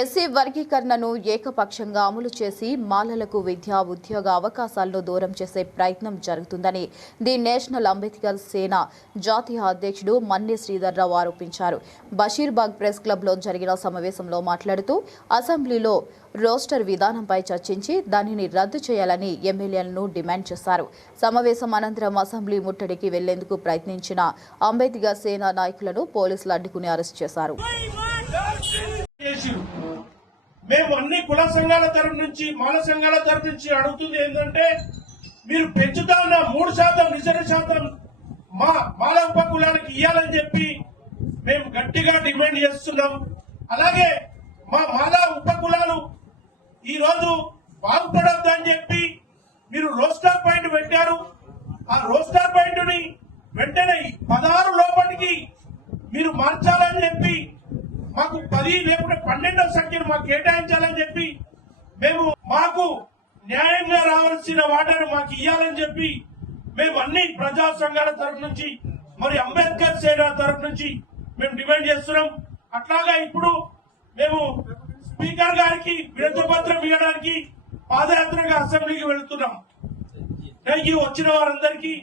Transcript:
SC వర్గీకరణను ఏకపక్షంగా అమలు చేసి మాలలకు విద్యా ఉద్యోగ అవకాశాలను దూరం చేసే ప్రయత్నం జరుగుతుందని ది నేషనల్ అంబేద్కర్ సేన జాతీయ అధ్యక్షుడు మన్నే శ్రీధర్రావు ఆరోపించారు. బషీర్బాగ్ ప్రెస్ క్లబ్లో జరిగిన సమావేశంలో మాట్లాడుతూ అసెంబ్లీలో రోస్టర్ విధానంపై చర్చించి దానిని రద్దు చేయాలని ఎమ్మెల్యేలను డిమాండ్ చేశారు. సమావేశం అనంతరం అసెంబ్లీ ముట్టడికి వెళ్లేందుకు ప్రయత్నించిన అంబేద్కర్ సేన నాయకులను పోలీసులు అడ్డుకుని అరెస్టు చేశారు. మేము అన్ని కుల సంఘాల తరఫు నుంచి మాల సంఘాల తరఫు నుంచి అడుగుతుంది ఏంటంటే మీరు పెంచుతా ఉన్న 3% రిజర్వ్ శాతం మా మాల ఉప కులానికి ఇవ్వాలని చెప్పి మేము గట్టిగా డిమాండ్ చేస్తున్నాం. అలాగే మా మాల ఉప కులాలు ఈ రోజు బాగుపడొద్దని చెప్పి మీరు రోస్టర్ పాయింట్ పెట్టారు. ఆ రోస్టర్ పాయింట్ ని వెంటనే 16 లోపలికి మీరు మార్చాలని చెప్పి మాకు 10 లేకుంటే 12వ సంఖ్యను మాకు కేటాయించాలని చెప్పి మాకు న్యాయంగా రావాల్సిన వాటాను మాకు ఇవ్వాలని చెప్పి మేము అన్ని ప్రజా సంఘాల తరఫు నుంచి మరి అంబేద్కర్ సేన తరఫు నుంచి మేము డిమాండ్ చేస్తున్నాం. అట్లాగా ఇప్పుడు మేము స్పీకర్ గారికి వినతి పత్రం ఇవ్వడానికి పాదయాత్రగా అసెంబ్లీకి వెళుతున్నాం. థ్యాంక్ యూ వచ్చిన వారందరికీ.